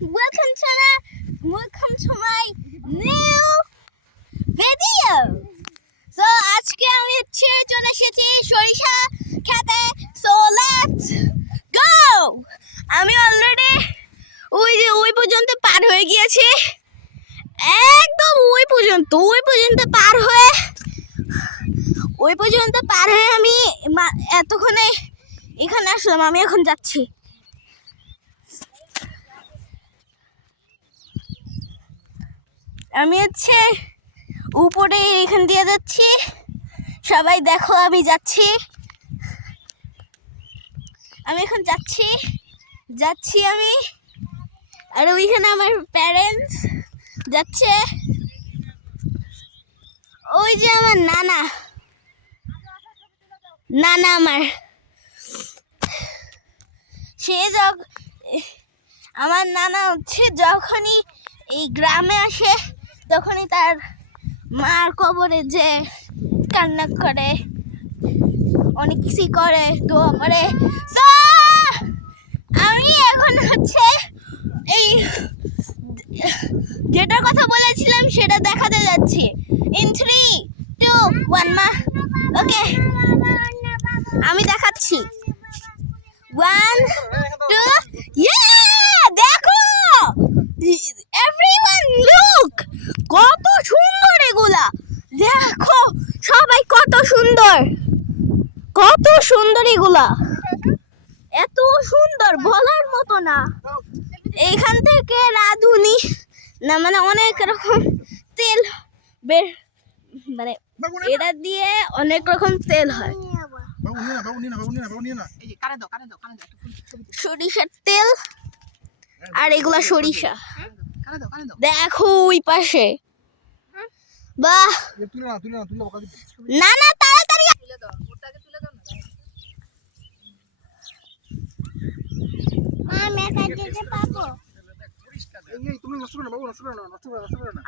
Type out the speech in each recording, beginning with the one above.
welcome to my new video. So আজকে আমি চলে এসেছি সরিষা খেতে. So let's go. আমি অলরেডি ওই পর্যন্ত পার হয়ে গিয়েছি, একদম ওই পর্যন্ত পার হয়ে আমি এতক্ষণে এখানে আসলাম. আমি এখন যাচ্ছি. আমি উপরে এখান দিয়ে যাচ্ছি. সবাই দেখো আমি যাচ্ছি. আমি এখন যাচ্ছি আমি. আর ওইখানে আমার প্যারেন্টস যাচ্ছে. ওই যে আমার নানা আমার আমার নানা যখনই এই গ্রামে আসে তখনই তার মার কবরে যে কান্না করে, অনেক কিছু করে, দোয়া করে. আমি এখন এই যেটার কথা বলেছিলাম সেটা দেখাতে যাচ্ছি. ইন 3, 2, 1 ওকে, আমি দেখাচ্ছি. 1, 2, দেখো এভরিওয়ান, লুক কত সুন্দর এগুলা. দেখো সবাই কত সুন্দর এগুলা, এত সুন্দর বলার মতো না. এখান থেকে রাঁধুনি না, মানে অনেক রকম তেল বের, মানে এটা দিয়ে অনেক রকম তেল হয়. সরিষার তেল আর এগুলা সরিষা. দেখো ওই পাশে, বাহ. না তাড়াতাড়ি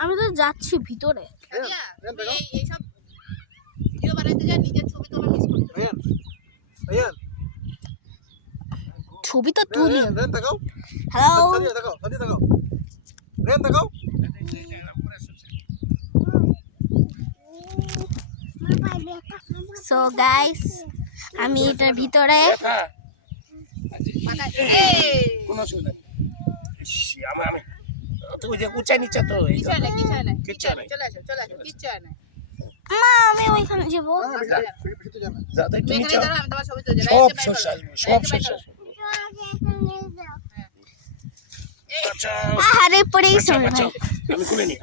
আমি তো যাচ্ছি ভিতরে. ছবি তো তুলি. হ্যালো, সো গাইস, আমি এটার ভিতরে. আমি ওইখানে যাবো. আরে পড়ে গেছে. আমি খুলে নি।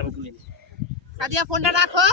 সাদিয়া ফোনটা রাখো.